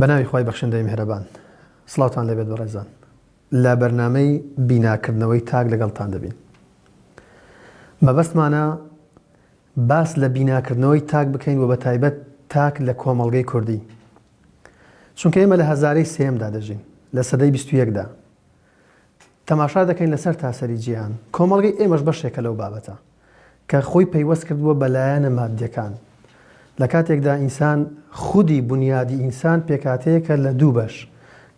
بەناوی خوای بەخشندەی میهرەبان سڵاوتان لەبێت بەڕێزان لە بەرنامەی بیناکردنەوەی تاک لەگەڵتان دەبین. مەبەستمانە باس لە بیناکردنەوەی تاک بکەین و بە تایبەت تاک لە کۆمەڵگەی کوردی، چونکە ئێمە لە هەزارەی سێمدا دەژین، لە سەدەی 21دا تەماشا دەکەین لەسەر تاسەری جیهان. کۆمەڵگەی ئێمەش بەشێکە لەو بابەتە کە خۆی پەیوەست کردووە بە لایەنە مادیەکان. لە کاتێکدا ئینسان خودی بنیادی ئینسان پێکاتەیەکە لە دوو بەش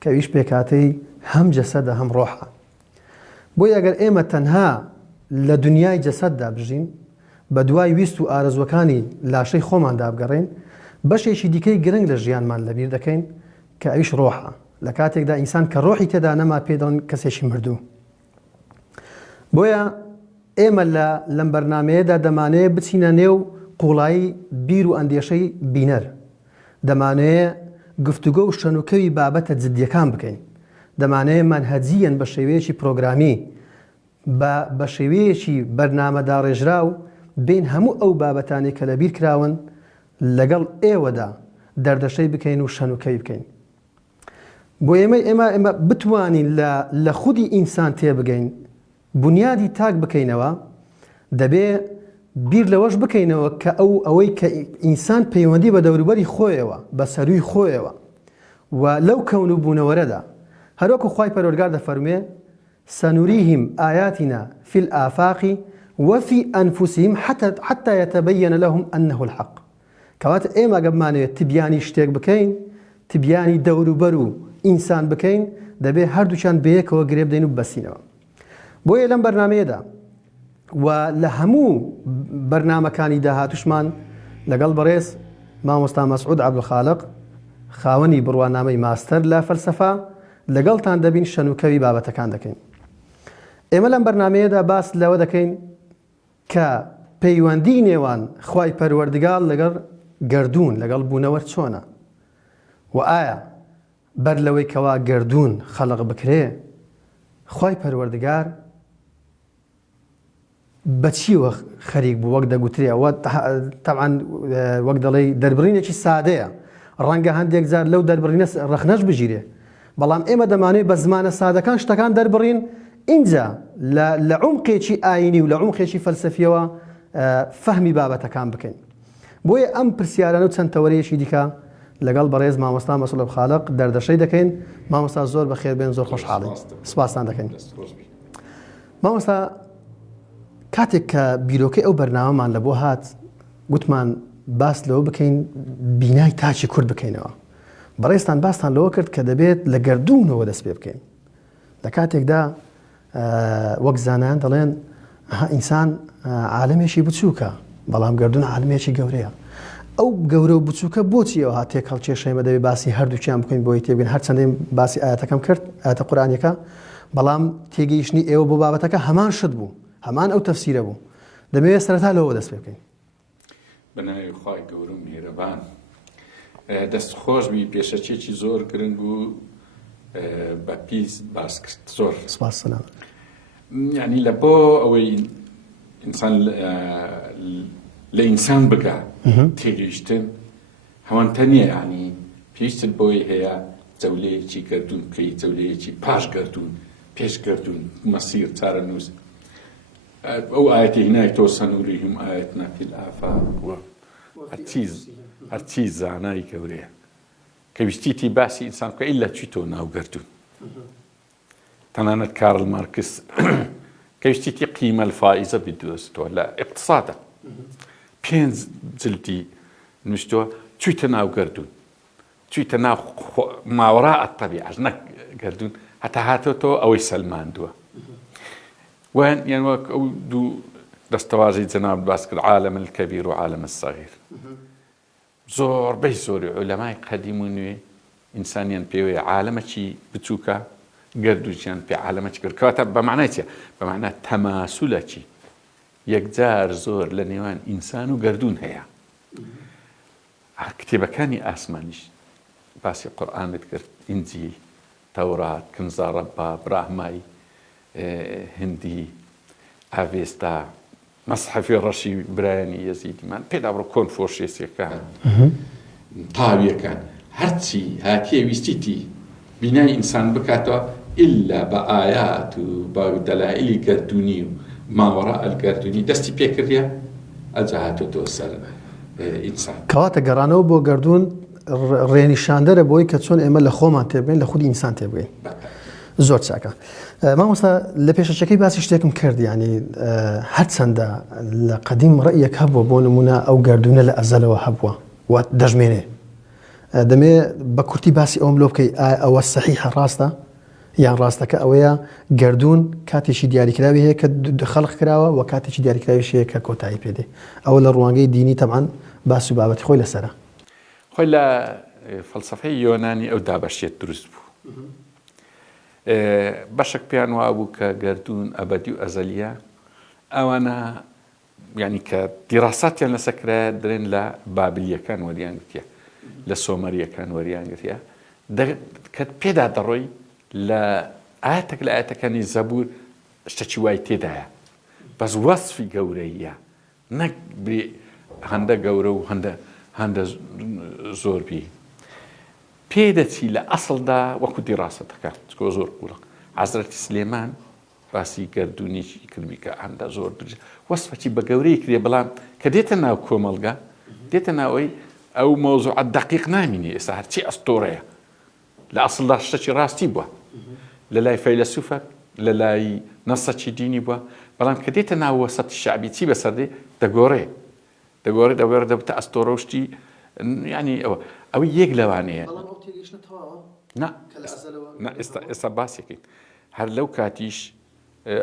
کە ئیش پێکاتەی هەم جەسەدە هەم ڕۆحە. بۆی ئەگەر ئێمە تەنها لە دنیای جەسەددا بژین، بە دوای ویست و ئارەزوەکانی لاشەی خۆماندا بگەڕین، بەشێکی دیکەی گرنگ لە ژیانمان لەبیر دەکەین کە ئەویش ڕۆحە. لە کاتێکدا ئینسان کە ڕۆحی تێدا نەما پێدەڵێن کەسێکی مردوو. بۆیە ئێمە لەم بەرنامەیەدا دەمانەیە بچینە نێو قوڵایی بیر و ئەندێشەی بینەر، دەمانەیە گفتوگۆ و شەنوکەوی بابەتە جدیەکان بکەین، دەمانەیە مەنهەجیەن بە شێوەیەکی پرۆگرامی بە شێوەیەکی بەرنامەدا ڕێژرا و بین هەموو ئەو بابەتانی کە لەبیر کراون لەگەڵ ئێوەدا دەردەشەی بکەین و شەنوکەوی بکەین. بۆ ئێمە بتوانین لە خودی ئینسان تێبگەین، بنیادی تاک بکەینەوە، دەبێ بیر لەوەش بکەینەوە کە ئەوەی کە ئینسان پەیوەندی بە دەوروبەری خۆیەوە، بە سەروی خۆیەوە و لەو کەون و بوونەوەرەدا هەروەکو خوای پەروەردگار دەفەرمێ سەنوریهم ئایاتنا فی الآفاق وفي أنفسهم حتى يتبين لهم أنه الحق. کەواتە ئێمە ئەگە بمانەوێت تبیانی شتێک بکەین، تبیانی دەوروبەر و ئینسان بکەین، دەبێ هەردووچان بەیەکەوە گرێ بدەین و بەسینەوە. بۆیە لەم بەرنامەیەدا و لە هەموو بەرنامەکانی داهاتوشمان لەگەڵ بەڕێز مامۆستا مەسعود عەبدولخالق خاوەنی بڕوانامەی ماستەر لە فەلسەفا لەگەڵتان دەبین، شەنوکەوی بابەتەکان دەکەین. ئێمە لەم بەرنامەیەدا باس لەوە دەکەین کە پەیوەندی نێوان خوای پەروەردگار لەگەڵ گەردوون لەگەڵ بوونەوە چۆنە و ئایا بەر لەوەی کەوا گەردوون خەڵق بکرێ خوای پەروەردگار بەچیوە خەریک بوو وەک دەگوترێ. تەبعاً وەک دەڵێ دەربڕینێکی سادەیە، ڕەنگە هەندێک جار لەو دەربڕینە ڕەخنەش بژیرێ، بەڵام ئێمە دەمانێت بە زمانە سادەکان شتەکان دەربڕین، اینجا لە عومقێکی ئاینی و لە عومقێکی فەلسەفیەوە فەهمی بابەتەکان بکەین. بۆیە ئەم پرسیارانە و چەند تەوەرەیەکی دیکە لەگەڵ بەڕێز مامۆستا مەسعود عەبدولخالق دەردەشەی دەکەین. مامۆستا زۆر بەخێربێن، زۆر خۆشحاڵین، سوپاستان دەکەین. مامۆستا کاتێک کە بیرۆکەی ئەو بەرنامەمان لە بۆ هات، گوتمان باس لەوە بکەین بینای تاچی کورد بکەینەوە. بەڕێستان باستان لەوە کرد کە دەبێت لە گەردوونەوە دەست پێ بکەین. لە کاتێکدا وەک زانایان دەڵێن ئینسان عالەمێکی بچووکە، بەڵام گەردوون عالەمێکی گەورەیە. ئەو گەورە و بچووکە بۆچی ئەوە هاتێک هەڵکێشەیمە دەبێت باسی هەردووچیان بکەین بۆی تێبگەین. هەرچەندێک باسی ئاەتەکەم کرد، ئاەتە قورئانیەکە، بەڵام تێگەیشتنی ئێوە بۆ بابەتەکە هەمان شت بوو، هەمان ئەو تەفسیرە بوو. دەبێت سەرەتا لەوە دەست پێ بکەین. بەناوی خوای گەورە و میهرەبان. دەستخۆش بی، پێشەچێکی زۆر گرنگ و بە پیس باس کرد. زۆر سوپاس سەلام. یعنی لە بۆ ئەوەی ئینسان لە ئینسان بگا تێگەیشتن هەوانتە نییە، یعنی پێویستت بۆی هەیە جەولەیەکی گەردوون بکەی، جەولەیەکی پاش گەردوون، پێش گەردوون، مەسیر چارەنووس. ئەو ئاەتی هینای تۆ سەنوریهم ئایەتنا فی الآفاق، هەرچی زانای گەورەیە کە ویستیتی باسی ئینسان بکە ئیلا چی تۆ ناو گەردوون. تەنانەت کارل مارکس کە ویستیتی قیمە الفائزە بدۆستەوە لە ئیقتصادە، 5 جلدی نووسیتەوە چوویتە ناو گەردوون، چوویتە ناو ماوەراء الطەبیعە، نەک گەردوون، هەتا هاتەوە ئەوەی سەلماندووە. وين يعني دو دستوازي جناب باسكر عالم الكبير وعالم الصغير. زور بي زوري علماء قديموني انسانيا بيوي عالمتي بتوكا قردوجان في عالمتي كاتب بمعنى تماثلتي يقدر زور لنيوان انسان وقردون هيا. كتابة كاني اسمانيش باسي قرآن بذكر انجيل، توراة، كنزا ربا، براهماي، هندي، ئاڤێستا، مەسحەفی ڕەشی برایانی یەزیدیمان پێدا بڕۆ کۆنفۆشیێسیەکان، تاویەکان، هەرچی هاتیە ویستیتی بینای ئینسان بکاتەوە ئللا بە ئایات و بە دەلایلی گەردوونی و ماوەڕە ئەلگەردوونی دەستی پێکردە ئەجا هاتوۆتەوە سەر ئینسان. کەواتە گەڕانەوە بۆ گەردوون ڕێنیشاندەرە بۆی کە چۆن ئێمە لە خۆمان تێبگەین لە خودی ئینسان تێبگەین. زۆر چاکە. مامۆستا لە پێشەچەکەی باسی شتێکم کرد، ینی هەرچەندە لە قەدیم ڕەیەک هەبووە بۆ نمونە ئەو گەردونە لە ئەزەلەوە هەبووە و دەژمێنێ. دەمێ بە کورتی باسی ئەوم لۆ بکەی ئەوە سەحیحە ڕاستە یان ڕاستەکە ئەوەیە گەردون کاتێکی دیاریکراوی هەیە کە خەڵق کراوە و کاتێکی دیاریکراویش هەیە کە کۆتایی پێدێ. ئەوە لە ڕوانگەی دینی تەمان باسی و بابەتی خۆی لەسەرە. خۆی لە فەلسەفەی یۆنانی ئەو دابەشێت دروست بوو. بەشێک پێیان وا بوو کە گەردون ئەبەدی و ئەزەلیە ئەوانە یعنی کە دیراساتیان لەسەرکرایە درێن لە بابلیەکان وەریان گرتیە لە سۆمەریەکان وەریان گرتیە کە پێدا دەڕۆی لە ئاەتێک لە ئاەتەکانی زەبور شتێکی وای تێدایە بەس وەسفی گەورەیە نەک هەندە گەورە و هەندە زۆربی پێدەچی لە ئەسڵدا وەکو دیڕاستەکە چکۆ زۆر قوڵە حەزرەتی سلێمان باسی گەردونیی کردی کە هەندە زۆر وەسفەکی بە گەورەی کرێ بەڵام کە دێتە ناو کۆمەڵگە دێتە ناوەی ئەو مۆزوعە دەقیق نامینێ ئێستا هەرچی ئەستۆڕەیە لە ئەسڵدا شتێکی ڕاستی بووە لە لای فەیلسوفە لە لای نەسەکی دینی بووە بەڵام کە دێتە ناو وەسەتی شعبی چی بەسەردێ دەگۆڕێ دەبتە ئەستۆڕە و شتی ینی ئەوەی یەک لەوانەیە ئێستا باسێکین هەر لەو کاتیش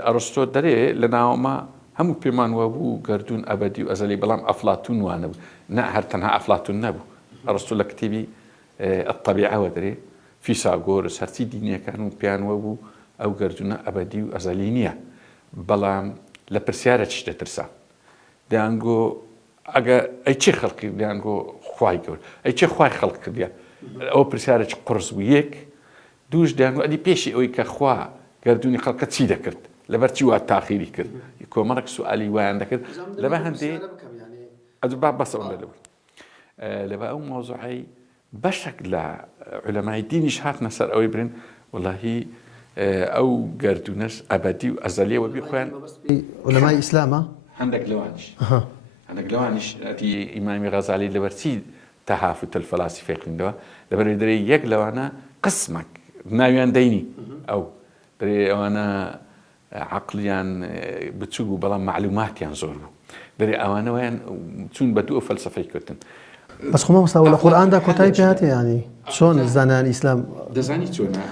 ئەرستۆ دەرێ لە ناوەما هەموو پێمانوە بوو گەردون ئەبەدی و ئەزەلی بەڵام ئەفلاتون وانە بوو نە هەر تەنها ئەفلاتون نەبوو ئەرستۆ لە کتێبی الطبیعەوە دەرێ فیساگۆرس هەرچی دینیەکان و پیانوە بوو ئەو گەردونە ئەبەدی و ئەزەلی نییە بەڵام لە پرسیارە چ دەترسا دەیانگۆ ئەگە ئەی چێ خەڵقی دەیانگۆ خوای گەور ئەی چێ خوای خەڵق کردیە ئەوە پرسیارێکی قرس بوو یەک دووش دەیانگۆ ئەدی پێشی ئەوەی کە خوا گەردونی خەڵکە چی دەکرد لەبەرچی وا تاخیری کرد کۆمەڵێک سوالی وایان دەکرد لەبە هەندێ ئەدوبا بەسەوە لەبوو لەبە ئەو مۆزوعی بەشێک لە علەمای دینیش هاتنە سەر ئەوەی برن وەڵاهی ئەو گەردونەش ئەبەدی و ئەزەلیەوە بی خۆیان علەمای ئیسلامە هەندێک لەوانیش ئەتی ئیمامی غەزالی لەبەرچی تەهافوت الفەلاسفە خوێندەوە لەبەر دەرێ یەک لەوانە قسمێک ناویان دەینی ئەو دەرێ ئەوانە عەقلیان بچوو بوو بەڵام معلوماتیان زۆر بوو دەرێ ئەوانەوەیان چوون بە دوو فەلسەفەی کردن بەس خۆ مامۆستا لە قورئاندا کۆتایی پێ هاتێ ینی چۆن زانایان ئیسلام دەزانی چۆنە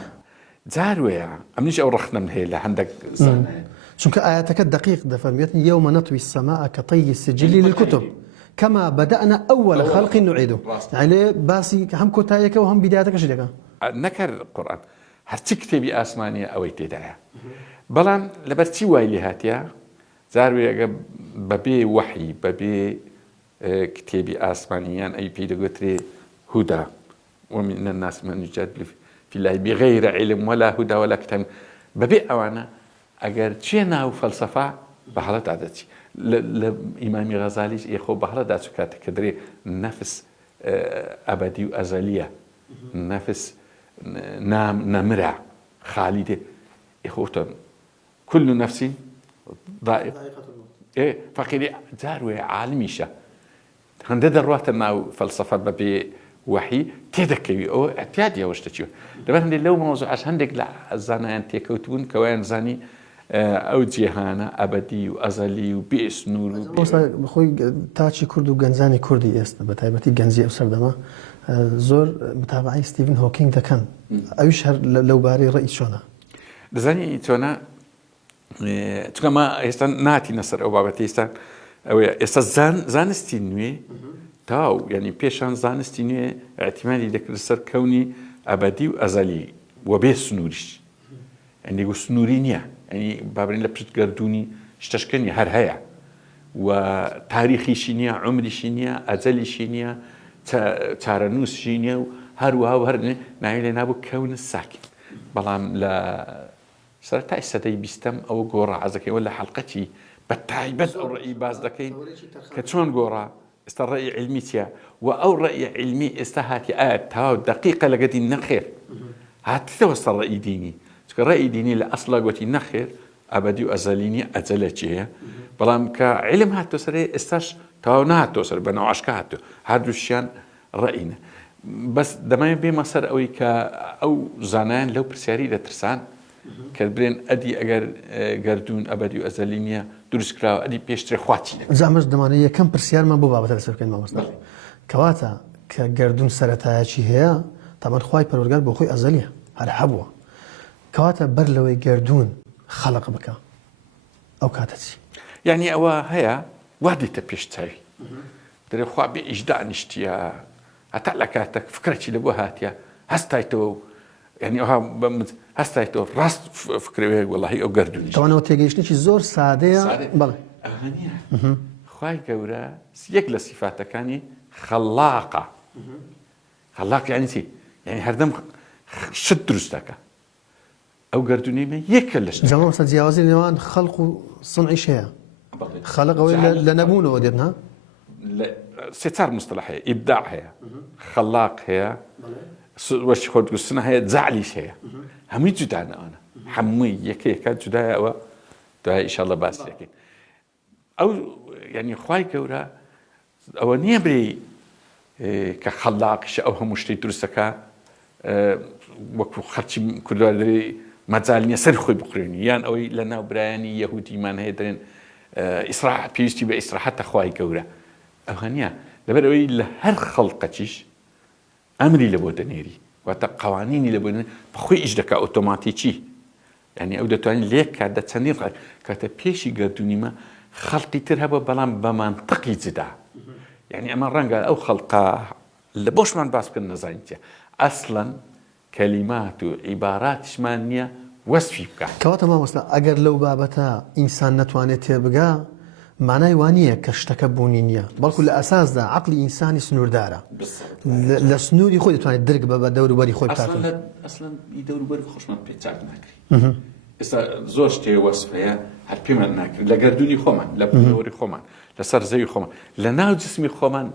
جاروەیە ئەمنیش ئەو ڕەخنەم هەیە لە هەندێک زانایان چونکە ئاەتەکە دقیق دەفەرمێت یومە نەطوی السەماء كطي السجل للكتب كما بدأنا أول خلق نعيده يعني باسی هەم کۆتاییەکە و هەم بیدایەتەکەش دەکە نەکرد قورئان هەرچی کتێبی ئاسمانیە ئەوەی تێدایە بەڵام لەبەرچی وای لێ هاتیە جاروێگە بەبێ وەحی بەبێ کتێبی ئاسمانیان ئەی پێی دەگوترێ هودا ومن الناس من يجادل في الله بغير علم ولا هدى ولا كتاب بەبێ ئەوانە ئەگەر چێ ناو فەلسەفا بە هەڵەدا دەچی لە ئیمامی غەزالیش ئێخۆ بە هەڵەدا چوو کاتێک کە درێ نەفس ئەبەدی و ئەزەلیە نەفس نەمرە خالی دێ ئێخۆتە كل نفس ضائقة فقيري جاروي عالميشة هەندە دەڕواتە ناو فەلسەفە بەبێ وحی تێدەکەوی ئەو احتیاجی ئەوە شتەچیوە لەبەر هەندێک لەو مۆزوعەش هەندێک لە زانایان تێکەوتبوون کەوایان زانی ئەو جیهانە ئەبەدی و ئەزەلی و بێ سنوور و بەخۆی تاچی کورد و گەنجانی کوردی ئێستا بە تایبەتی گەنجی ئەو سەردەما زۆر متابعی ستیڤن هۆکینگ دەکەن ئەویش هەر لەوبارەی ڕێی چۆنە دەزانی چۆنە چونکە ما ئێستا ناتینە سەر ئەو بابەتە ئێستا زانستی نوێ تاو یعنی پێشان زانستی نوێ احتیمالی دەکرد سەر کەونی ئەبەدی و ئەزەلی وە بێ سنووریش ئەنی گو سنووری نییە ئەنی بابرین لە پشت گەردوونی شتەشکەنی هەر هەیە و تاریخیشی نییە عمریشی نییە ئەجەلیشی نییە چارەنووسشی نییە و هەروەها و هەر ناوی لێ نابوو کەونە ساکن بەڵام لە سەرەتای سەدەی بیستەم ئەوە گۆڕە حەزەکەیەوە لە حەڵقەتی بە تایبەت ئەو ڕێی باز دەکەین کە چۆن گۆڕە ئێستا ڕێی علمی چیە و ئەو ڕێی علمی ئێستا هاتی ئایا تاوا دقیقە لەگەتی نەخێر هاتیتەوە سەر ڕێی دینی چکە ڕێی دینی لە ئەسڵا گوتی نەخێر ئەبەدی و ئەزەلینی ئەجەلە چیە بەڵام کە علم هاتۆ سەرێ ئێستاش تاوا نهاتۆ سەر بە ناوعشکە هاتۆ هەردووشیان ڕێینە بەس دەمایە بێمە سەر ئەوەی کە ئەو زانایان لەو پرسیاری دەترسان کە برێن ئەدی ئەگەر گەردوون ئەبەدی و ئەزەلینیە دروست کراوە ئەدی پێشترێ خواچی زامەش دەمانێت یەکەم پرسیارمان بۆ بابەتە لەسەر بکەین مامۆستا کەواتە کە گەردوون سەرەتایەکی هەیە تامان خوای پەروەردگار بۆ خۆی ئەزەلیە هەر هەبووە کەواتە بەر لەوەی گەردوون خەڵق بکە ئەو کاتە چی یعنی ئەوە هەیە وا دیتە پێش چاوی دەرێ خوا بێ ئیشدا نیشتیە هەتا لە کاتێک فکرێکی لە بۆ هاتیە هەستایتەوە یعنی ئەوها هەستایتەوە ڕاست فکرەوەی وەڵاهی ئەو گەردوونی تەوانەوە تێگەیشتێکی زۆر سادەیە بەڵێ ئەوە نییە خوای گەورە یەک لە سیفاتەکانی خەلاقە خەلاق یعنی چی یعنی هەردەم شت دروست دەکە ئەو گەردوونیمە یەکە لە شت جەماعە مەستا جیاوازی لێوان خەڵق و سنعیش هەیە خەڵق ئەوەی لە نەبوونەوە دێت نا سێ چار مستەلاح هەیە ئیبداع هەیە خەلاق هەیە وەشی خۆتگوستنە هەیە جەعلیش هەیە هەمووی جودانە ئەوانە هەمووی یەکەیەکە جودایە ئەوە دوای ئینشاءالله باسی دەکەین ئەو یعنی خوای گەورە ئەوە نییە برێ کە خەلاقیشە ئەو هەموو شتەی دروستەکە وەکو خەڵکی کوردوار دەرێ مەجال نییە سەر خۆی بقڕێنی یان ئەوەی لە ناو برایانی یەهودیمان هەیە دەرێن ئیسراح پێویستی بە ئیسراحەتە خوای گەورە ئەوە نییە لەبەر ئەوەی لە هەر خەڵقەکیش ئەمری لە بۆ دەنێری واتە قوانینی لە بۆ بەخۆی ئیش دەکات ئۆتۆماتیکی یعنی ئەو دەتوانین لێک کات دە چەندین ڕای کاتە پێشی گەردوونیمە خەڵقی تر هەبە بەڵام بە مانتەقی جدا یعنی ئەمە ڕەنگە ئەو خەڵقە لە بۆشمان باس بکەن نەزانیتە ئەسڵەن کەلیمات و عیباراتیشمان نییە وەسفی بکات کەواتە مامۆستا ئەگەر لەو بابەتە ئینسان نەتوانێت تێبگا مانای وانییە کە شتەکە بوونی نییە بەڵکو لە ئەساسدا عەقلی ئینسانی سنووردارە لە سنووری خۆی دەتوانێت درک بە دەوروبەری خۆی بکاتن ئەسڵەن دەوروبەری خۆشمان پێچاک ناکری ئێستا زۆر شتێ وەسفەیە هەر پێمان ناکرێت لە گەردوونی خۆمان لە پەروەری خۆمان لەسەر زەوی خۆمان لە ناو جسمی خۆمان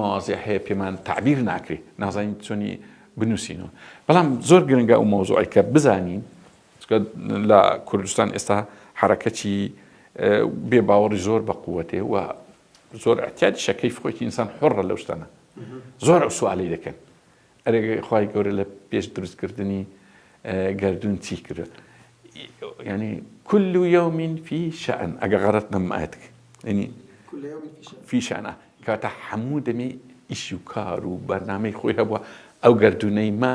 مواضیع هەیە پێمان تعبیر ناکرێت نازانین چۆنی بنووسینەوە بەڵام زۆر گرنگە ئەو مۆزوعی کە بزانین لە کوردستان ئێستا حرەکەتی بێ باوەڕی زۆر بە قووەتێ و زۆر احتیاجی شەکەی خۆی ئینسان حڕە لەو شتانە زۆر ئەو سوالی دەکەن ئەرێ خوای گەورە لە پێش دروستکردنی گەردوون چی کرد یعنی كل يوم في شأن ئەگە غەرەت نەمایەت ینی في شأن کاتە هەموو دەمێ ئیش و کار و بەرنامەی خۆی هەبووە ئەو گەردوونەی ما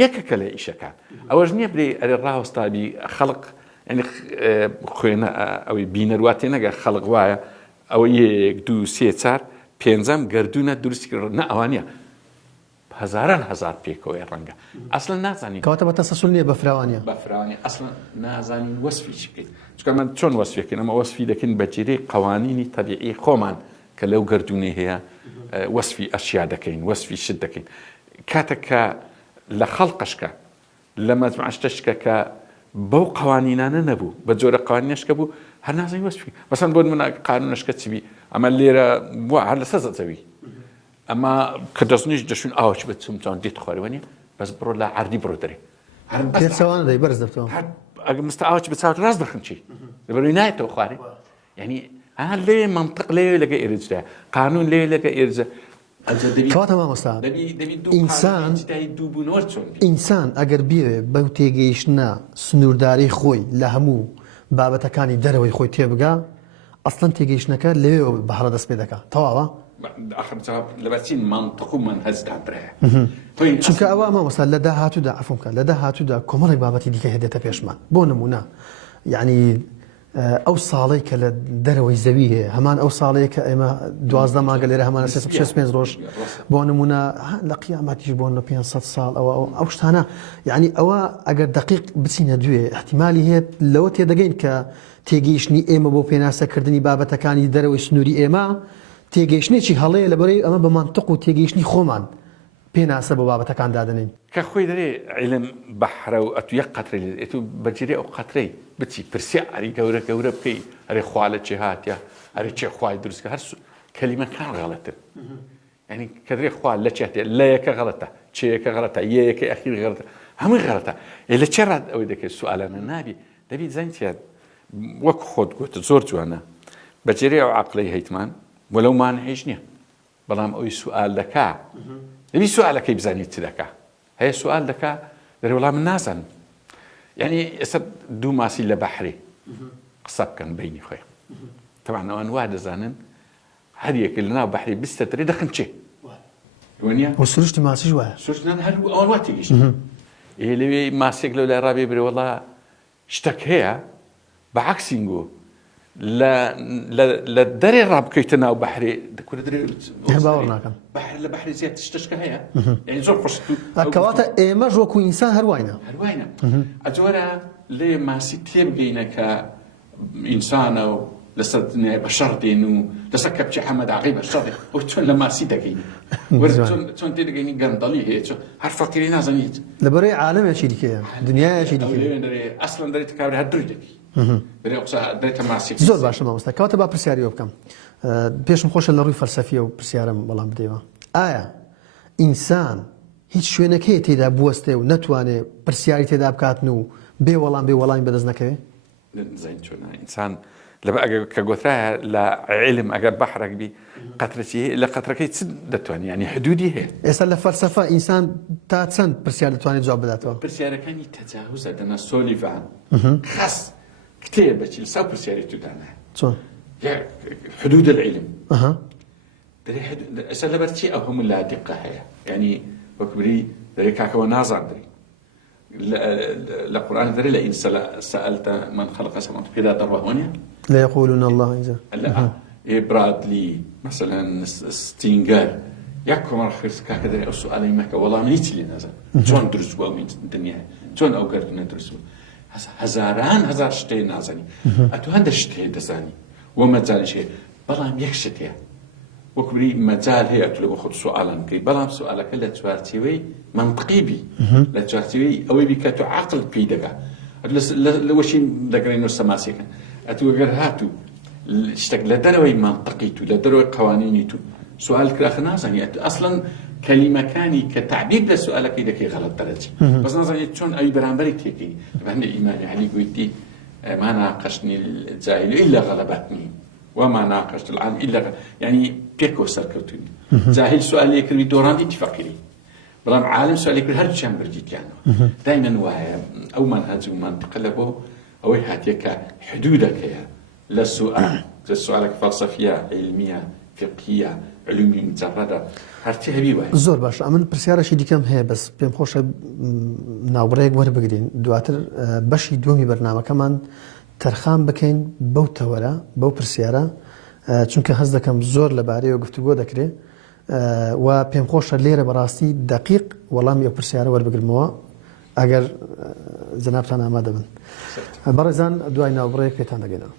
یەکەکە لە ئیشەکان ئەوەش نییە برێ ئەرێ ڕاوەستابی خەڵق ینی خوێنە ئەوەی بینەرواتێ نەگە خەڵق وایە ئەوە یەک دوو سێ چار پێنجەم گەردوونە دروستی کرد نە ئەوانە هەزاران هەزار پێکەوەی ڕەنگە ئەسڵەن نازانین کەواتە بە تەسەسوڵ نییە بە فراوانیە ئەسڵەن نازانین وەسفی چی بکەین چکە من چۆن وەسفێکن ئەمە وەسفی دەکەین بە جێرەی قوانینی تەبیعی خۆمان کە لەو گەردوونەی هەیە وەسفی ئەشیا دەکەین وەسفی شت دەکەین کاتێککە لە خەڵقشکە لە مەجموعەشتەشکە کە بەو قوانینانە نەبوو بە جۆرە قوانینەشکە بوو هەر نازانین وەسفی مەسەن بۆ نمونە قانونەشکە چی بی ئەمە لێرە بووە هەر لەسەر زەوی ئەمە کە دەستنیش دەشون ئاوچ بە چمچان دیت خوارەوەنی بەس بڕۆ لە عەردی بڕۆ دەرێ پێچەوانە دەی بەرز دەبتەوە ئەگە مستە ئاوچ بچاوت ڕاست دەخن چی لەبەرەوەی نایەتەوە خوارێ یعنی لێ منطق لێ لەگە ئێرجدا قانون لێ لەگە ئێرجە کەواتە مامۆستا ئینسان ئەگەر بێ بەو تێگەیشتە سنوورداری خۆی لە هەموو بابەتەکانی دەرەوەی خۆی تێبگا ئەسڵەن تێگەیشتنەکە لەوێ بەهەڵە دەست پێ دەکات تەواوە لەبەرچین منطق و منهەجدا برایە چونکە ئەوە مامۆستا لە داهاتوودا عەفومکە لە داهاتوودا کۆمەڵێک بابەتی دیکە هێدێتە پێشمان بۆ نمونە یعنی ئەو ساڵی کە لە دەرەوەی زەوی هەیە هەمان ئەو ساڵەیە کە ئێمە 12 مانگە لێرە هەمانە 65 ڕۆژ بۆ نمونە لە قیامەتیش بۆن لە 500 ساڵ ئەو شتانە یعنی ئەوە ئەگەر دقیق بچینە دوێ احتیمالی هەیە لەوە تێدەگەین کە تێگەیشتنی ئێمە بۆ پێناسەکردنی بابەتەکانی دەرەوەی سنووری ئێمە تێگەیشتنێکی هەڵەیە لەبەرەوەی ئەمە بە مانتق و تێگەیشتنی خۆمان پێناسە بۆ بابەتەکان دادنین کە خۆی دەرێ علم بەحرە و ئەتو یەک قەترەی لێت و بەجێرێ ئەو قەترەی بچی پرسیاری گەورە بکەی ئەرێ خوا لە چێ هاتیە ئەرێ چێ خوای دروستکە هەر كلمة كان غلطة يعني كدري خوال لا تشهد لا يك غلطة شيء غلطة يك أخير غلطة هم غلطة إلا تشرد أو ذاك السؤال أنا نبي دبي زينتي وك خود قلت زورت أنا بجري عقلي هيتمان ولو ما نعيشني بلام أي سؤال لك دبي سؤالك يبزاني تذكى هي سؤال لك دري والله من نازن يعني أسد دو ماسي لبحري قصب كان بيني خويا طبعا أنا واحد زانن هذه كلنا بحري بستدري دخن شيء ونيا وسرشتي ماسي جوا سوشنا هل أول وقت يجيش اللي ماسك له العربي بري والله اشتك هي بعكس ينجو لا دري الراب كيتنا وبحري كل دري باورنا كم بحر لبحري زيادة تشتك هي يعني زور خشتو كواتا ما جو كو إنسان هروينا أجورا ليه ماسي تيبجينا كإنسان أو لسه بشر دينو لسه كبتش حمد عقيب بشر وتون لما سيدكين ورتون تيدكين قندلي هي عارفه كيرينا زنيت لبري عالم يا شيديكيا دنيا يا شيديكيا اصلا دريت كابر هدرجك دري اقصى دريت ماسك زور باش ما مستا كاتب برسياريو بكم بيش نخش لروي فلسفيه وبرسيارم والله بديوا انسان هیچ شوێنەکەی تێدا بوەستێ و نەتوانێ پرسیاری تێدا بکاتن بێ وەڵام بەدەست نەکەوێ زين شونا انسان لبقى كجوثرة لا علم أجر بحرك بي قطرتي لا قطركي تسدتواني يعني حدودي هي إسأل الفلسفة إنسان تاتسن برسيار تواني جواب بداته برسيار كان يتجاوز أدنى سوليفان خاص كتير بتشيل سو برسيار تدانا شو يعني حدود العلم دري حدود إسأل برتي أهم لا دقة هي يعني وكبري دري كاكو نازع دري القرآن دري لئن سألت من خلق السماوات كذا تروهونيا لا يقولون الله إنزا لا برادلي مثلا ستينجر ياكو مرخص كذا أو سؤالي ماك والله من يتلي نازل شلون درسوا من الدنيا شلون أوقات ندرسوا هزار شتي نازني أتو هذا شتي دزاني وما زال شيء بلام يكشتها وكبري مجال هي أكلوا أخذ سؤالا كي بلام سؤالك لا توارتيوي منطقي بي لا توارتيوي أو بك تعقل في دقة لو شيء ذكرينه السماسي كان أتوقع هاتو اشتغل لدروي منطقيتو لدروي قوانينيتو سؤالك الأخ يعني أصلا كلمة كاني كتعبير لسؤالك إذا كي غلط درجة بس نظري شون أي برامبري تيجي بهن الإمام علي قلتي ما ناقشني الجاهل إلا غلبتني وما ناقشت العالم إلا يعني بيكو سركتوني جاهل سؤال يكري دوران اتفاقي بلام عالم سؤال يكري هرج شامبر جيت يعني دائما وهي أو منهج ومنطق لبو أو هاتيك حدودك يا للسؤالك فلسفية علمية فقهية علومية مجردة هرتي هبي واحد زور باش أمن برسيارة شي ديكم هي بس بيم خوش ناوبريك ور بقرين دواتر بشي دومي برنامج كمان ترخام بكين بو تورا بو برسيارة چونکە هەز دەکەم زۆر لەبارەیەوە گفتوگۆ دەکرێت و پێم خۆشە لێرە بەڕاستی دقیق وەڵامی ئەو پرسیارە وەربگرمەوە ئەگەر جەنابتان ئامادە بن. بەڕێزان دوای ناوبڕێک پێتان دەگەینەوە.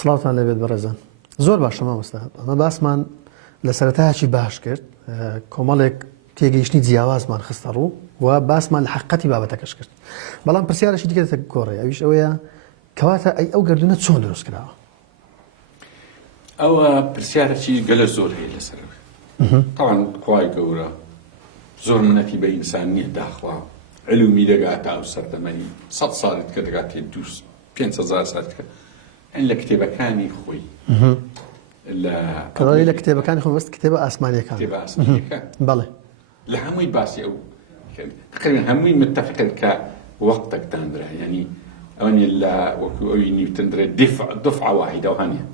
سڵاوتان لەبێت بەڕێزان. زۆر باشە مامۆستا ئەمە باسمان لە سەرەتایەکی باش کرد کۆمەڵێک تێگەیشتنی جیاوازمان خستە ڕوو و باسمان لە حەقیقەتی بابەتەکەش کرد بەڵام پرسیارەشی دیکە دەتە گۆڕێ ئەویش ئەوەیە کەواتە ئەو گردونە چۆن دروست کراوە ئەوە پرسیارێکی گەلە زۆر هەیە لەسەرەوە طبعاً خوای گەورە زۆر منەتی بە ئینسان نییە داخوا علومی دەگاتە ئەو سەردەمەنی 100 ساڵیت کە دەگاتێ 5,000 ساڵیت کە لە کتێبەکانی خۆی کەڵی لە کتێبەکانی خۆی وەست کتێبە ئاسمانیەکان بەڵێ لە هەمووی باسی ئەو تقریباً هەمووی متفقن کە وەقتێک دانرا یعنی ئەوەنی لە وەکو ئەوی نیوتن درێت دفعە واحیدە و هەنیە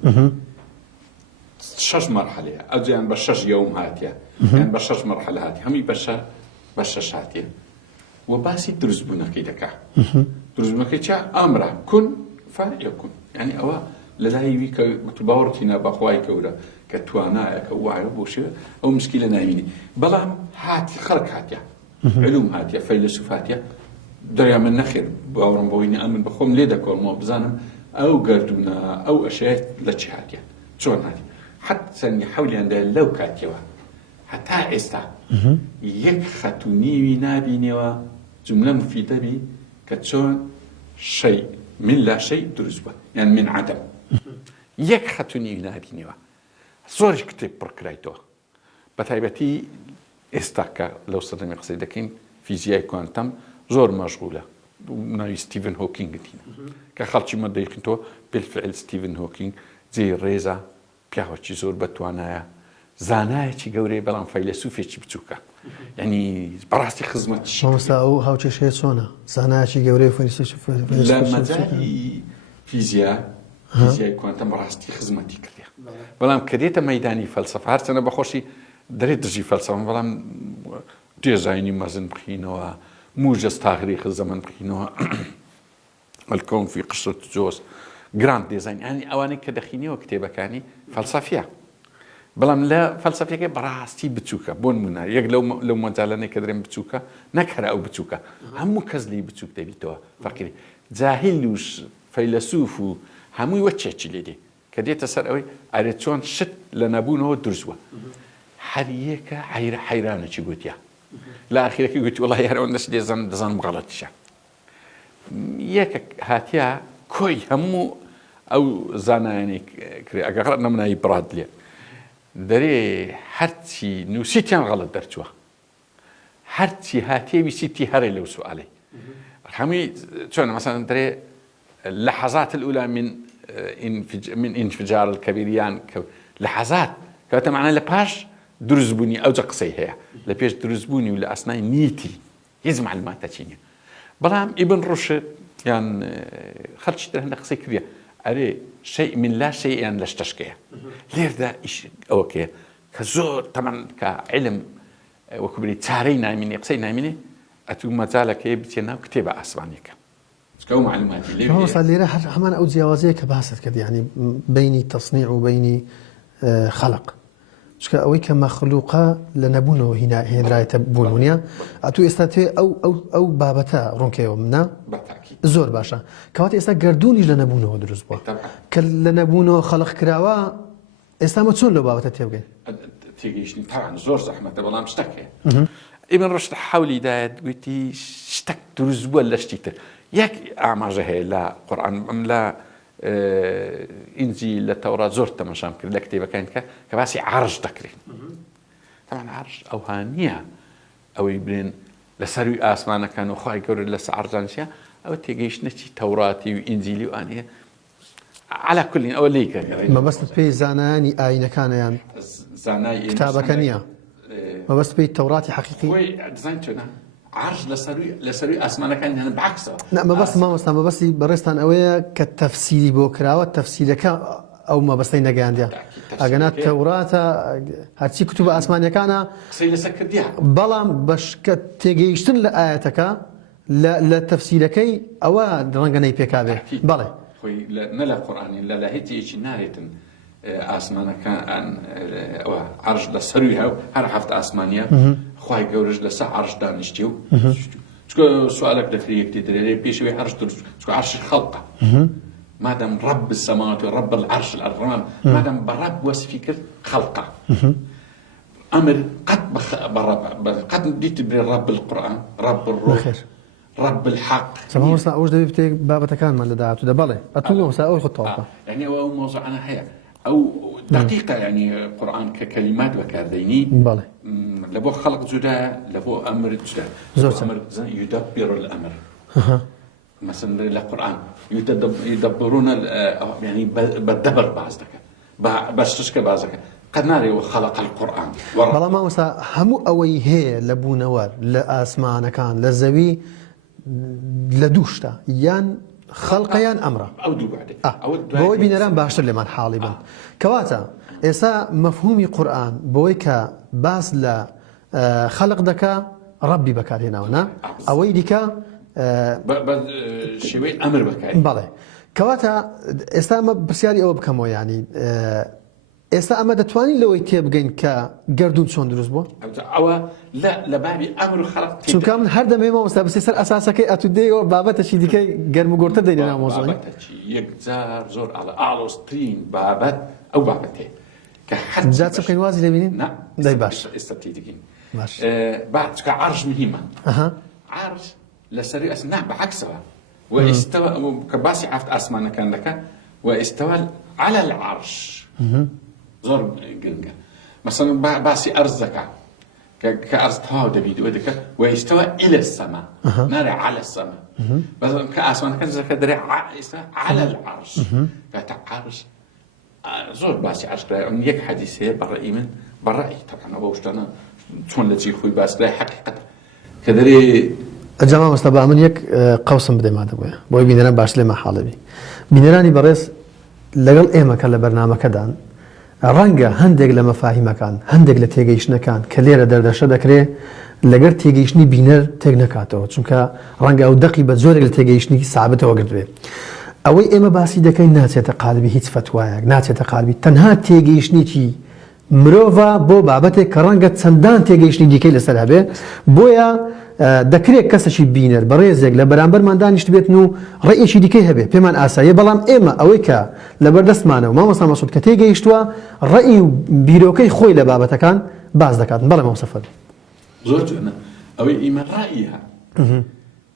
6 مرحلەیە ئەو جیان بە 6 یەوم هاتیە یان بە 6 مرحلە هاتی هەمووی بە 6 هاتیە و باسی دروستبوونەکەی دەکات دروستبوونەکەی چا ئەمرە کون فەیەکون يعني أوا للاهي كتباورتنا بأخوي كورا كتوانا كواعي بوشة أو مشكلة نايميني بلام هاتي خلق هاتيا علوم هاتيا فيلسوف هاتيا دريا من نخير باورم بويني أمن بخوم ليدا كور مو بزانم أو قردونا أو أشياء لتش هاتيا شون هاتي حتى سني حولي عند لو كاتيوا حتى استا يك خاتوني نابينيوا جملة مفيدة بي كتشون شيء من لا شيء درزبا يعني من عدم يك خاتوني نابينيوا زورش كتب بركرايتو بتايبتي استاكا لو صرنا قصيدكين فيزياء كوانتم زور مشغولة ناي ستيفن هوكينغ دينا كخالتي ما دقيقتو بالفعل ستيفن هوكينغ زي الريزا بياوتشي زور بتوانايا زانايتشي قوري بلان فيلسوفيتشي بتوكا يعني براسي خزمة الشيء مامستا او هاوچه شيء سونا زانايتشي قوري فيلسوفي لما زالي فيزياء كوانتم براسي خزمتي كرديا بلان كريتا ميداني فلسفة هرسنا بخوشي دريت تجي فلسفة بلان ديزايني مازن بخينوا موجز تاريخ الزمن بخينوا الكون في قصة جوز جراند ديزاين يعني أواني كدخيني وكتابة كاني فلسفية بلام لا فلسفية كي براستي بتشوكا بون منا يق لو ما زالني كدرين بتشوكا نكهر أو بتشوكا همو كزلي بتشوك تبي توا فكري جاهلوش فيلسوف همو يوتشي لدي كدي تسر قوي أريتشون شت لنبونه درزوا حريك حيرانة شي قلت يا لا أخيرا قلت والله يا رب الناس دي زان مغلط شا ياك هاتيا كوي همو أو زانا يعني كري أقرأنا من أي براد لي دري حرتي نوسيتيان غلط درتوا حرتي هاتي بسيتي هري لو سؤالي حمي شلون مثلا دري اللحظات الأولى من انفجار الكبيريان لحظات كانت معنا لباش درزبوني أو جقصي هي لبيش درزبوني ولا أصناي نيتي يزمع الماتشيني بلام ابن رشد يعني خلش ترهنا قصي كبير أري شيء من لا شيء يعني لاش تشكيه ليه ذا إيش أوكي كزور طبعا كعلم وكبري تارينا مني قصينا مني أتو ما زالك يبتينا كتابة أسبانيك كو معلوماتي ليه هو صار لي راح حمان أو جوازية كباسط كده يعني بيني تصنيع وبيني خلق شكا أوي كمخلوقة لنبونه هنا رأي تبونونيا أتو استاتي أو بابتا رونكيو منا بالتأكيد زور باشا كواتي استا قردوني لنبونه درس بوا كل لنبونه خلق كراوا استا ما تسون لو بابتا تيبقين تيجيشني طبعا زور زحمة والله مشتكي ابن رشد حاولي داد قلتي شتك درس بوا لا شتيت ياك أعماجه لا قرآن لا إنجيل التوراة زرت مشام كذا كتابة كانت كباسي عرج تكري طبعا عرج أو هانية أو يبين لسري آسمانا كانوا خاي كور لس عرجانشيا أو تيجيش نتي توراتي وإنجيلي وأنا على كل أو ليك ما بس تبي زاناني آينا كان يعني زاناي كتابة كانية ما بس تبي التوراتي حقيقي هو ديزاينتنا عرج لسري أسمانا كان يعني بعكسه لا ما بس برستان أويا كتفسيري بوكرا والتفسير أو ما بس نجانديا أجنات التوراة هاتشي كتب أسمانيا كان سيل سكر ديها بلام باش كتجيشتن لآياتك لا تفسيركي أو درنجني بيكابي بلى خوي نلا قرآن لا هيتي إيش نهاية آسمانا كان عرج لسرويها هر حفت آسمانيا خوي جورج لسا عرج دانشتيو شكو سؤالك دفريك تدري بيشوي عرج شكو عرش الخلقة ما دام رب السماوات ورب العرش الأرض ما دام برب وصفيك خلقة أمر قد برب قد ديت برب القرآن رب الروح رب الحق سماه وسا أوش ده بتيجي بابا كان ما لدعته ده بالله أتوقع وسا أوش خطوة يعني هو موضوع أنا حياة أو دقيقة يعني قرآن ككلمات وكارديني بالله لبو خلق جدا لبو أمر جدا أمر يدبر الأمر مثلا القرآن يدبرون يعني بالدبر بعضك بس تشكى بعضك قد ناري وخلق القرآن بالله ما وسا همو أوي هي لبو نوار لا أسمعنا كان لزوي لدوشتا يان خلق يان أمره أو دو بعد بوي بينران باشتر لمن حالبا كواتا إسا مفهومي قرآن بوي باس لا خلق دكا ربي بكار هنا ونا أوي ديكا شوي أمر بكار بالله كواتا إسا ما بسياري أو بكمو يعني إسا أما دتواني لو يتيبقين كقردون شون دروس بو؟ أو لا لبابي أمر خلق شو كان هردا ميما بس يصير أساسا كي أتودي بابا تشي ديكي قرمو قرطة دينا موضوع بابا تشي يقزار زور على أعلى سترين بابات أو بابته کە حەج جا چ بکەین وازی لێبینین؟ نا دەی باش ئێستا تێدەگەین باش بعد کە عەرش مهمە عەرش لەسەری ئەس نا بەعەکسەوە واستوى كباسي عفت أسمانه كان لك واستوى على العرش زور قلقة مثلا باسي أرزك كأرز تهاو دبيد ودك واستوى إلى السماء نرى على السماء مثلا كأسمانه كان زك دري على العرش كتعرش زور باسي عرش يعني يك حديثه برأي طبعا أبو وشتنا شلون لجي خوي باس لا حقيقة كدري جماعة مستبا من يك قوسم بدي ما تبغى بوي بيننا باش لما حالبي بينراني بريس لقل إيما كلا برنامج كدان رنجا هندق لما فاهمه كان هندق لتيجيشنا كان كليرة دردشة ذكره لقر تيجيشني بينر تجنكاته چونك رنجا أو دقي بتزور لتيجيشني صعبته وقت به أوي إيما باسي دكين ناس يتقالبي هيت فتوايا ناس يتقالبي تنها تيجيشني تي مروفا بو بابته كرنجا سندان تيجيشني ديكي لسلابه بويا دەکرێت کەسەشی بینەر بە ڕێزێک لە بەرامبەرمان دانیشت بێتن و ڕێیەکی دیکەی هەبێ پێمان ئاساییە بەڵام ئێمە ئەوەی کە لەبەردەستمانە و مامۆستا مەسعود کە تێگەیشتووە ڕێی و بیرۆکەی خۆی لە بابەتەکان باز دەکاتن بەڵێ مامۆستا فەرموو زۆر جوانە ئەوەی ئێمە ڕائیە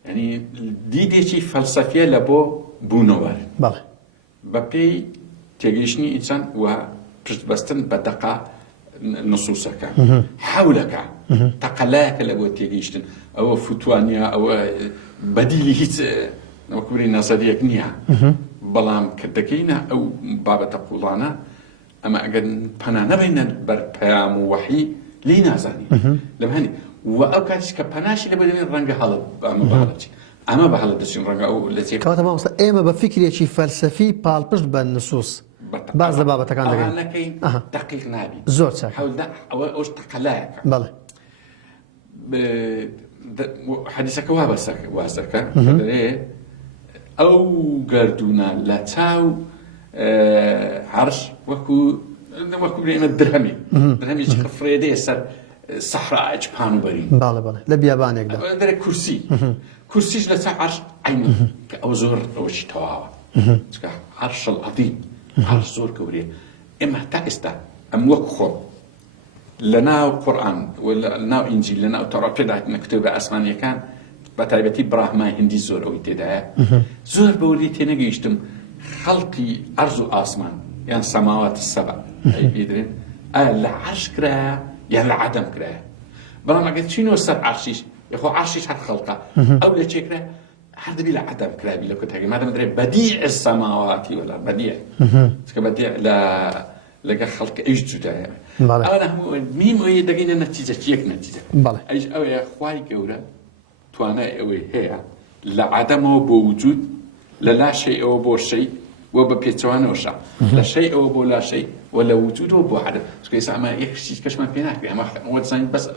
ینی دیدێکی فەلسەفیە لە بۆ بوونەوەر بەڵێ بە پێی تێگەیشتنی ئینسان و پشتبەستن بە دەقا نصوصەکە حەولەکە تەقەلایەکە لە بۆ تێگەیشتن ئەوە فتوانیا ئەوە بەدیلی هیچ وەکوبری نەزەریەک نییە بەڵام کە دەکەینە ئەو بابەتە قوڵانە ئەمە ئەگەر پەنا نەبینە بەر پەیام و وەحی لی نازانی لەم هەنی و ئەو کاتیش کە پەناشی لە بۆ دەبێت ڕەنگە هەڵە ئەمە بە هەڵەچین ئەمە بە هەڵە دەچین ڕەنگە ئەو لە چێ کەواتە مامۆستا ئێمە بە فکرێکی فەلسەفی پاڵپشت بە نسووس باز لە بابەتەکان دەکەین دقیق نابی زۆر چاک ئەوش تەقەلایەکە بەڵێ حەدیسەکە وازەکە دەڵێ ئەو گەردوونە لە چاو عەرش وەکو بڵێمە درهەمێکی کە فرێدەیە سەر سەحرا جپان و بەرین باڵێ بەڵێ لە بیابانێکدا دەرێ کورسیش لە چاو عەرش عینە کە ئەو زۆر ئەوەشی تەواوە چکە عەرش العەظیم عەرش زۆر گەورەیە ئێمە تا ئێستا ئەم وەک خۆ لناو قرآن ولا لناو إنجيل لناو ترى كده مكتوبة أسمانية كان بتعبتي براهما هندي زور أو تدا زور بولي تناقيشتم خلقي أرض أسمان يعني سماوات السبع أي بيدرين العرش كرا يعني العدم كرا بلا ما قلت شنو السبع عرشيش يا أخو عرشيش هاد خلقه أو لا شيء كرا هذا بلا عدم كرا بلا كنت هاجي ما مدري بديع السماوات ولا بديع بديع لا لقى خلق إيش جدا أنا مين هو يدقينا نتيجة يك نتيجة إيش أو يا خواي جورا توانا أو هي لا عدم أو بوجود لا شيء أو بو شيء وببيتوانا وشا لا شيء أو بو لا شيء ولا وجود أو بو عدم سكوي سامع يكشي كش ما بيناك يعني ما زين بس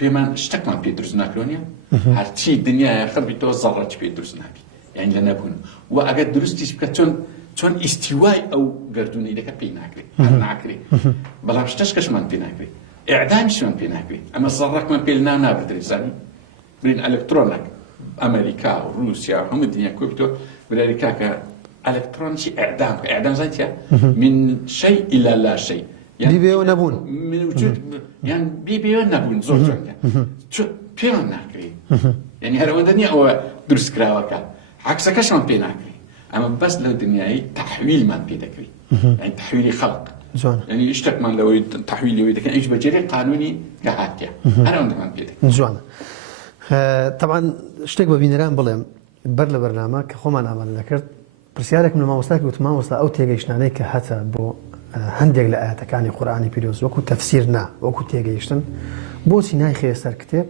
بيمان اشتك ما بيدرس ناكلونيا هرتي الدنيا خرب بتوزع بيدرس ناكي يعني لنا بون وأجد درستي بكتون چون استواء أو قردوني لك بيناكري ناكري بلا مشتشكش من بيناكري إعدامش من بيناكري أما صرك من بيلنا نابدري زاني برين إلكترونك أمريكا وروسيا هم الدنيا كوبتو بالأمريكا كإلكترون شيء إعدام زانتيا من شيء إلى لا شيء يعني بيبي ونبون من وجود يعني بيبي ونبون زوجة شو بيان ناكري يعني هذا الدنيا أو درس كراوكا عكسكش من بيناكري أما بس لو دنياي تحويل ما بيدكري يعني تحويلي خلق زون يعني اشتك من لو تحويلي وإذا كان إيش بجري قانوني كهاتيا أنا عندي ما بيدك زون طبعا اشتك ببينران بلهم برل برنامج خمان عمل ذكرت برسيارك من الموساك وتماوسا أو تيجيشنا كهتا بو هندق لآيات كاني قرآني بيروز وكو تفسيرنا وكو تيجيشتن بو سيناي خير سر كتاب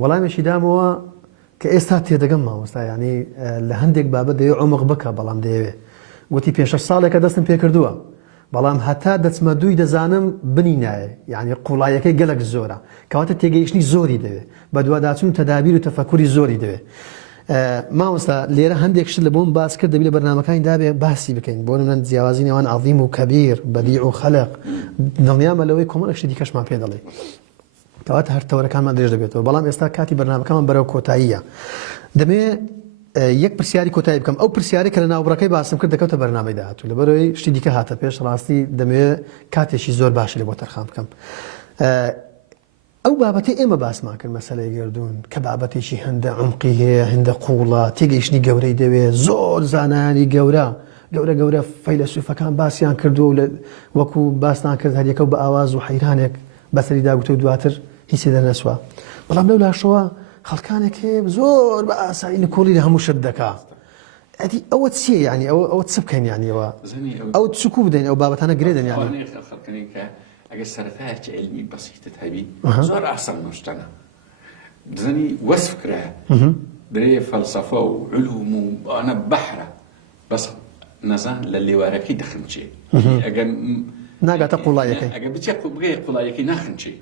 والله ماشي داموا كإستات تيدقم وستا يعني لهندق بابا ديو عمق بكا بلام ديوه قلتي بيش صالك دستم بيكردوا بلام حتى دتما دوي دزانم بنيناي يعني قولايكي قلق الزورة كواتا تيجيشني زوري ديوه بدوا داتون تدابير وتفكري زوري ديوه ما وستا ليرة هندق شل بون باس كرد بلا برنامج كاين دابي باسي بكين بون من زيوازين وان عظيم وكبير بديع وخلق دنيا ملوي كومن اشتي كاش ما بيدلي كوات هر تورا كان ما دريج دبيتو بلام استا كاتي برنامج كمان برو كوتايا دمي یەک پرسیاری کۆتایی بکەم ئەو پرسیاری کە لە ناوبڕەکەی باسم کرد دەکەوتە بەرنامەی داهاتوو لەبەرەوەی شتی دیکە هاتە پێش ڕاستی دەمەوێت کاتێکی زۆر باشی لە بۆ تەرخان بکەم ئەو بابەتی ئێمە باسمان کرد مەسەلەی گردوون کە بابەتێکی هەندە عمقی هەیە هەندە قوڵە تێگەیشتنی گەورەی دەوێت زۆر زانانی گەورە فەیلسوفەکان باسییان کردو و وەکو باسان کرد هەریەکە و بە ئاواز و حەیرانێک بەسەری داگوتە و دواتر هیچی دەرنەسووە بەڵام لەو لاشەوە خەڵکانێک هەیە زۆر بە ئاسایی نکۆڵی لە هەموو شت دەکا ئەدی ئەوە چییە ینی ئەوە چ بکەین یانیەوە ئەو چکو بدەین ئەو بابەتانە گرێدەن یانی خەڵکانی کە ئەگەر سەرەتایەکی علمی بەسیتت هەبی زۆر ئاسان نوشتنە دزانی وەسفکرە درێ فەلسەفە و علوم و ئەنە بەحرە بەس نەزان لە لێوارەکەی دەخنچێ ئەگەر ناگاتە قوڵایەکەی ئەگەر بچێ بگەی قوڵایەکەی ناخنچێ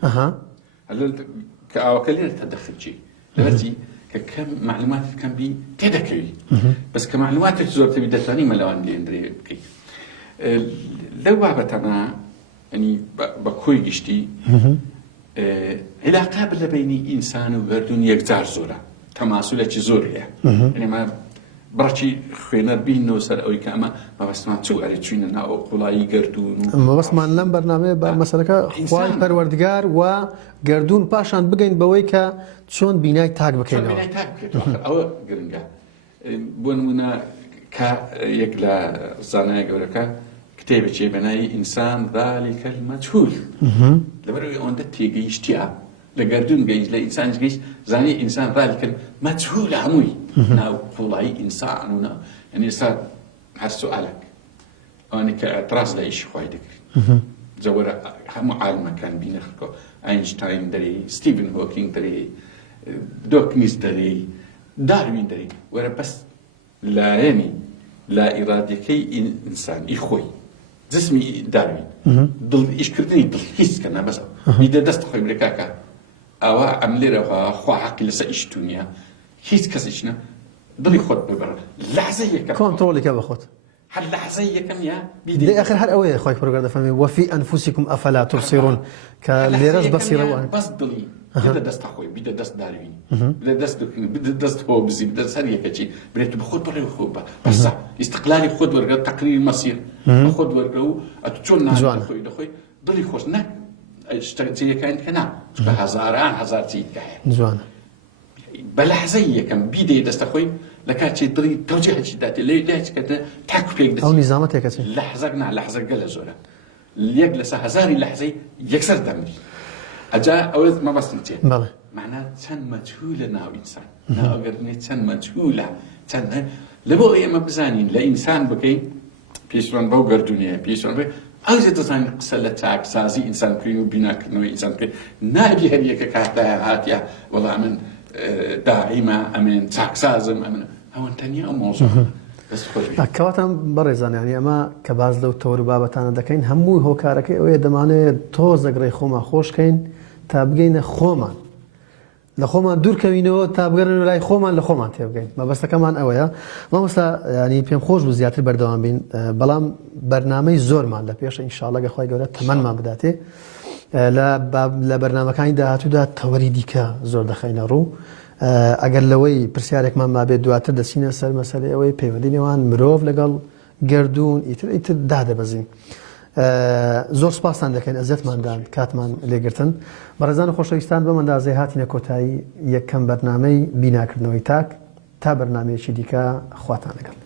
کە ئاوەکە لێرە تەدەخنچێ لەبەرچی کە کەم معلوماتت کەم بی تێدەکەوی بەس کە معلوماتت زۆرتەوی دەتوانی مەلەوان لێندرێ بکەیت لەو بابەتانە ینی بە کۆی گشتی علاقە لە بینی ئینسان و گەردوون یەکجار زۆرە تەماسولێکی زۆر هەیە ئەمە بڕچی خوێنەر بینەوە سەر ئەوەی کە ئەمە مەبەستمان چوو ئەرێ چوینە ناو قوڵایی گەردوون و مەبەستمان لەم بەرنامەیە بە مەسەلەکە خوای پەروەردگار و گەردوون پاشان بگەین بەوەی کە چۆن بینای تاک بکەینەوە ئەوە گرنگە بۆ نمونە کە یەک لە زانایە گەورەکە کتێبێکی بەناوی ئینسان ذلك المجهول لەبەرەوەی ئەوەندە تێگەیشتیە لە گەردوون گەیشت لە ئینسانش گەیشت زانی ئینسان ذلك المجهول هەمووی ناو قوڵایی ئینسان و یعنی ئێستا هەر سوالێک ئەوانەی کە ئەتراز لە ئیشی خوای دەکرێت جەوەرە هەموو عالمەکان بینە خەڵکۆ ئاینشتاین دەرێ ستیڤن هۆکینگ دەرێ دۆکنیس دەرێ داروین دەرێ وەرە بەس لایەنی لا ئیرادەکەی ئینسانی خۆی جسمی داروین دڵ ئیشکردنی دڵ هیچ کەنا بەس بیدە دەست خۆی برێکاکە ئەوە ئەم لێرەوە خوا حەقی لەسەر ئیشتونیە هیچ کەسێک نە دڵی خۆت ببڕ لەحزە یەکەم کۆنتڕۆڵێکە بەخۆت هەر لەحزە یەکەم یا بیدێ ئەخر هەر ئەوەیە خۆی پەروەردگار دەفەرمێ وەفی ئەنفوسیکم ئەفەلا تبصیرون کە لێرەش بەسیرەوە بەس دڵی بدە دەستە خۆی بدە دەست داروین بدە دەست دکن بدە دەست هۆ بزی بدە سەر یەکەچی برێت بە خۆت بڕێ خۆ بەسا ئیستقلالی خۆت وەرگە تەقریر مەسیر بە خۆت وەرگە و ئەتو چۆن نان خۆی دەخۆی دڵی خۆش نەک شتەکەیەکان کە نا بە هەزاران هەزار چیتکە هەیە جوانە بە لەحزەی یەکەم بیدێ دەستە خۆی لە کاتی دڵی تەوجیهەکی داتێ لێ لایچکەتە تاکو پێک دەچێت ئەو نیزامە تێکەچێت لەحزەک نا لەحزە گەلە زۆرە یەک لەسە هەزاری لەحزەی یەکسەر دەمری ئەجا ئەوە مەبەستم چێت بەڵێ معنە چەند مەجهولە ناو ئینسان ناوەگەردنێ چەند مەجهولە چەند لەبۆ ئێمە بزانین لە ئینسان بکەین پێشوان بەو گەردونیە پێشوان بێ ئەوزێ دەزانین قسە لە چاکسازی ئینسانکردن و بیناکردنەوەی ئینسان بکەین نابی هەر یەکە کاتایە هاتیە وەڵا من داعیمە ئەمن چاکسازم ئەمن ئەوەن تەنیا ئەو مۆزوع کەواتم بەڕێزان ینی ئەمە کە باز لەو تەور و بابەتانە دەکەین هەموو هۆکارەکەی ئەوەیە دەمانێت تۆز دەگڕی خۆمان خۆشکەین تا بگەینە خۆمان لە خۆمان دوورکەوینەوە تا بگەڕن لای خۆمان لە خۆمان تێبگەین مەبەستەکەمان ئەوەیە مامۆستا ینی پێم خۆش بوو زیاتر بەردەوام بین بەڵام بەرنامەی زۆرمان لە پێشە ئینشاڵڵا گەخوای گەورە تەمەنمان بداتێ لە بەرنامەکانی داهاتوودا تەوەری دیکە زۆر دەخەینە ڕوو ئەگەر لەوەی پرسیارێکمان مابێت دواتر دەچینە سەر مەسەلەی ئەوەی پەیوەندی نێوان مرۆڤ لەگەڵ گەردوون ئیتر دادەبەزین زۆر سپاسان دەکەین ئەزیەتماندان کاتمان لێگرتن بەڕێزان و خۆشەویستان بەم ئەندازەی هاتینە کۆتایی یەکەم بەرنامەی بیناکردنەوەی تاک تا بەرنامەیەکی دیکە خواتان لەگەڵ